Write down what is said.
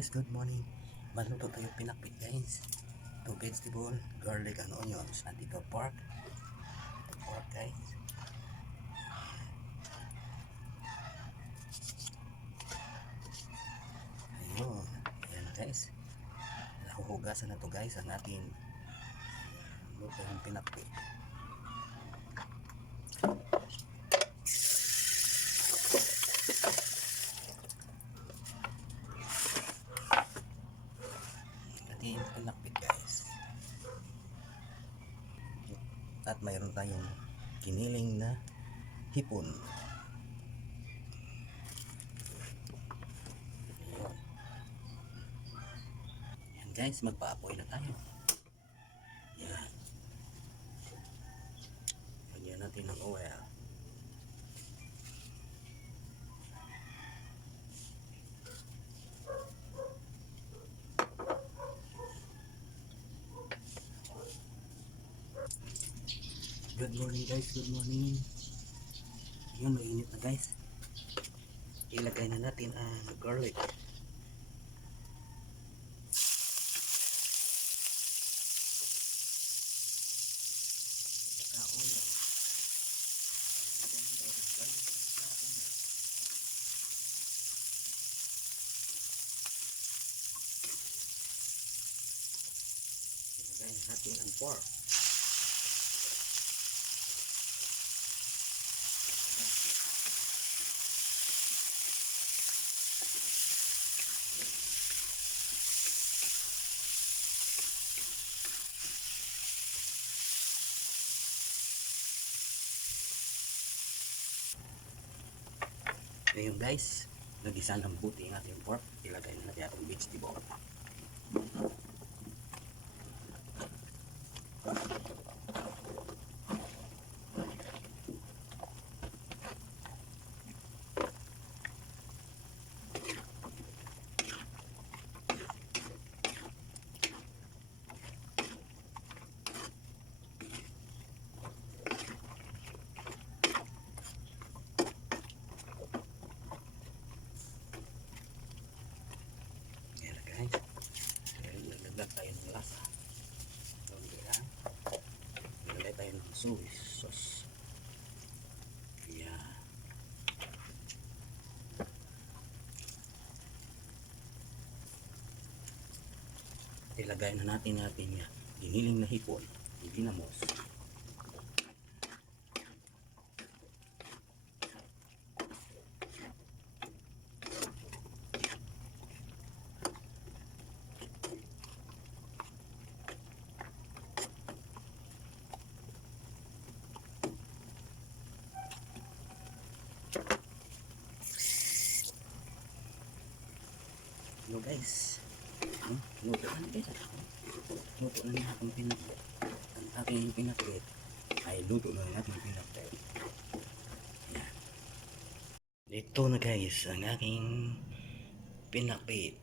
guys, good morning. Maluto tayo pinakpit guys. Ito vegetable, garlic and onions. Nandito pork. Ito pork guys. Ayun. Ayan guys. Nahuhugasan na to guys ang ating luto yung pinakpit. Ating pinakpit guys. At mayroon tayong kiniling na hipon. Yan guys, magpa-apoy na tayo. Yan. Lagyan natin ng oil. Good morning guys, good morning. Ngayon mainit na guys. Ilagay na natin ang garlic. Ilagay natin ang pork. Ngayon guys, nagisa ng buti ang ating pork. Ilagay na natin ang vegetable. Ayan na guys. Ngayon, naglag tayo ng lasa. Konti lang. Sauce. Ayan. Ilagay na natin natin yan. Giniling na hipon. Ginamos. Hello guys. Hmm? Luto na guys. Luto na natin ang pinakbet. Ang aking pinakbet ay luto na ang pinakbet. Yan. Ito na guys ang aking pinakbet.